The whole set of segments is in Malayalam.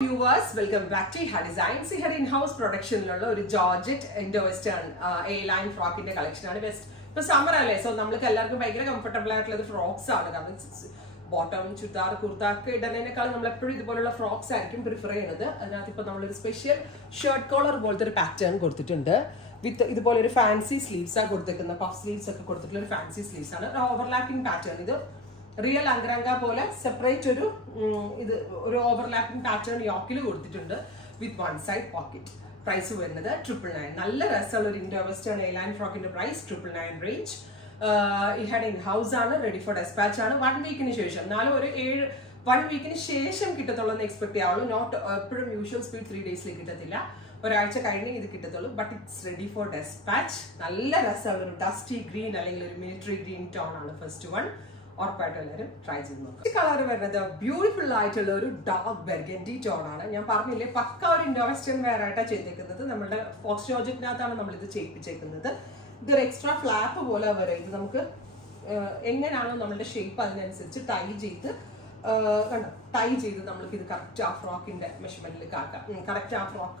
Viewers, welcome back to Iha Designs. Here in-house production Georgette Indo-Western A-line frock collection. Best summer, so we are comfortable frocks. Bottom, chudar, kurta, we frocks prefer special shirt collar pattern with fancy sleeves, puff sleeves, fancy sleeves, overlapping pattern. Real Angranga pole separate overlapping pattern with one side pocket. Price is $999. Nalla restaurant Indo-Western A-line frock in the price $999 range. It had in-house ready for dispatch 1 week in session. 1 week in session expect not usual speed 3 days but it's ready for dispatch. Nalla restaurant dusty green military green tone first one. Or try this color is a beautiful light dark burgundy tone. I am going to Indo-Western wear. Fox Georgette is extra flap. Shape correct frock measurement. Correct frock.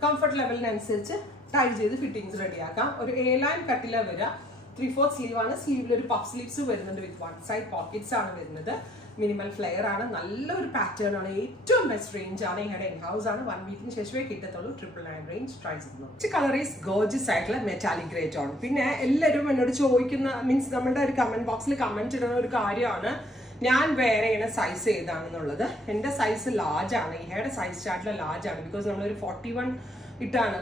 Comfort level tie fittings ready. A-line cut 3/4 sleeve ആണ് sleeve ഒരു puff sleeves വരുന്നുണ്ട് with one side pockets ആണ് വരുന്നത് minimal flare ആണ് നല്ലൊരു pattern ആണ് ഏറ്റവും best range ആണ് ഇവിടെ in house ആണ് 1 week ന് ശേഷമേ കിട്ടത്തുള്ളൂ 999 range try ചെയ്തു this color is gorgeous ആയിട്ടുള്ള metallic gray tone പിന്നെ എല്ലാവരും എന്നോട് ചോദിക്കുന്ന means നമ്മുടെ ഒരു comment box ൽ comment ഇടുന്ന ഒരു കാര്യമാണ് ഞാൻ wear ചെയ്യുന്ന size ഏതാണെന്നുള്ളത് എൻ്റെ size large ആണ് ഇവിടെ size chart large ആണ് because നമ്മൾ ഒരു 41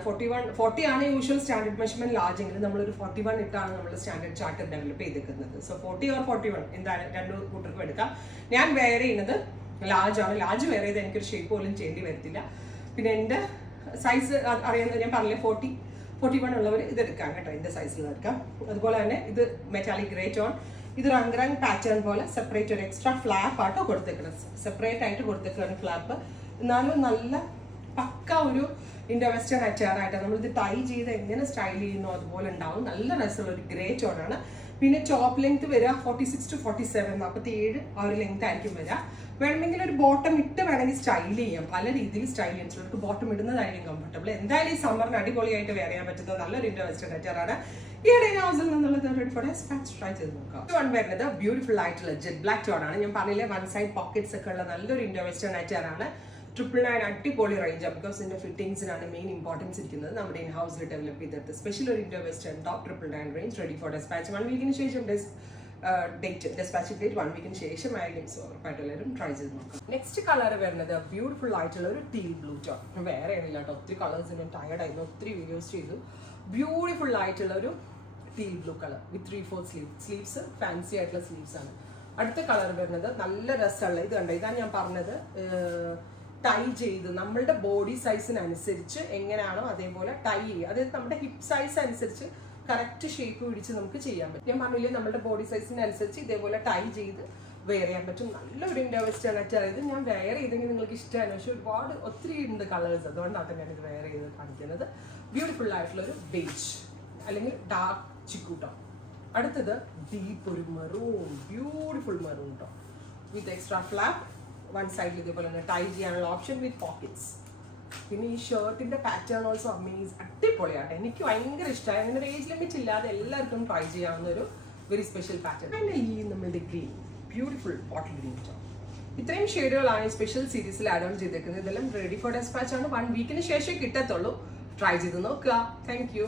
40 ആണ് usual standard measurement large എങ്കിൽ നമ്മൾ ഒരു 41 ഇട്ടാണ് നമ്മൾ സ്റ്റാൻഡേർഡ് ചാർട്ട് ഡെവലപ്പ് ചെയ്തിരിക്കുന്നത് സോ 40 or 41 എന്താണ് രണ്ടു കൂട്ടർക്കും എടുക്കാം ഞാൻ വെയർ ചെയ്യുന്നത് ലാർജ് ആണ് ലാർജ് വെയർ ചെയ്ത് എനിക്കൊരു ഷേപ്പ് പോലും ചെയ്യേണ്ടി വരത്തില്ല പിന്നെ എൻ്റെ സൈസ് അറിയുന്നത് ഞാൻ പറഞ്ഞില്ലേ 41 ഉള്ളവർ ഇത് എടുക്കാം കേട്ടോ എൻ്റെ സൈസിൽ എടുക്കാം അതുപോലെ തന്നെ ഇത് മെറ്റാലിക് ഗ്രേ ടോൺ ഇത് റംഗ് പാറ്റേൺ പോലെ സെപ്പറേറ്റ് ഒരു എക്സ്ട്രാ ഫ്ലാപ്പ് ആട്ടോ കൊടുത്തേക്കുന്നത് സെപ്പറേറ്റ് ആയിട്ട് കൊടുത്തേക്കാണ് ഫ്ലാപ്പ് എന്നാലും നല്ല പക്ക ഒരു Indo-Western attire. We will tie the style നല്ല രസമുള്ള ഒരു ഗ്രേ ടോൺ ആണ് പിന്നെ ടോപ്പ് ലെങ്ത് വരിക 46 to 47 47 ആ ഒരു ലെങ്ത് ആയിരിക്കും വരിക വേണമെങ്കിൽ ഒരു ബോട്ടം ഇട്ട് വേണമെങ്കിൽ സ്റ്റൈൽ ചെയ്യാം പല രീതിയിൽ സ്റ്റൈൽ ചെയ്യാം ചിലർക്ക് ബോട്ടം ഇടുന്നതായിരിക്കും കംഫർട്ടബിൾ എന്തായാലും ഈ സമ്മറിന് അടിപൊളിയായിട്ട് വെയർ ചെയ്യാൻ പറ്റുന്ന നല്ലൊരു Indo-Western attire ആണ് ഇവിടെ ഹൗസിൽ നിന്നുള്ള റെഡി ഫോർ ട്രൈ ചെയ്ത് നോക്കാം വൺ വരുന്നത് ബ്യൂട്ടിഫുൾ ആയിട്ടുള്ള ജെറ്റ് ബ്ലാക്ക് ടോൺ ആണ് ഞാൻ പറഞ്ഞില്ലേ വൺ സൈഡ് പോക്കറ്റ്സ് ഒക്കെ ഉള്ള നല്ലൊരു Indo-Western attire ആണ് 999 anti-poly range because in the fittings and main importance in house develop the special Indo-Western top 999 range ready for dispatch 1 week in date dispatch date 1 week in so try next color is beautiful light teal blue tone where 3 colors in tired I know 3 videos beautiful light teal blue color with 3/4 sleeves fancy sleeves adutha color varunathu nalla rasulla idu kanda idana njan parnathu tie ചെയ്ത് നമ്മുടെ ബോഡി സൈസിന് അനുസരിച്ച് എങ്ങനെയാണോ അതേപോലെ ടൈ ചെയ്യുക അതായത് നമ്മുടെ ഹിപ്പ് സൈസ് അനുസരിച്ച് കറക്റ്റ് ഷേപ്പ് പിടിച്ച് നമുക്ക് ചെയ്യാൻ പറ്റും ഞാൻ പറഞ്ഞില്ലേ നമ്മുടെ ബോഡി സൈസിന് അനുസരിച്ച് ഇതേപോലെ ടൈ ചെയ്ത് വെയർ ചെയ്യാൻ പറ്റും നല്ലൊരു Indo-Western attire ഇത് ഞാൻ വെയർ ചെയ്തെങ്കിൽ നിങ്ങൾക്ക് ഇഷ്ടമാണ് പക്ഷെ ഒരുപാട് ഒത്തിരി ഉണ്ട് കളേഴ്സ് അതുകൊണ്ടാണ് ഞാൻ ഇത് വെയർ ചെയ്ത് കാണിക്കുന്നത് ബ്യൂട്ടിഫുൾ ആയിട്ടുള്ള ഒരു ബേജ് അല്ലെങ്കിൽ ഡാർക്ക് ചിക്കു ടോൺ അടുത്തത് ഡീപ്പ് ഒരു maroon beautiful maroon tone with extra flap one side tie option with pockets. In shirt in the pattern also amazing. Age limit try very special pattern. Finally, green, beautiful bottle green top. This shade special series add-on ready for dispatch 1 week in try thank you.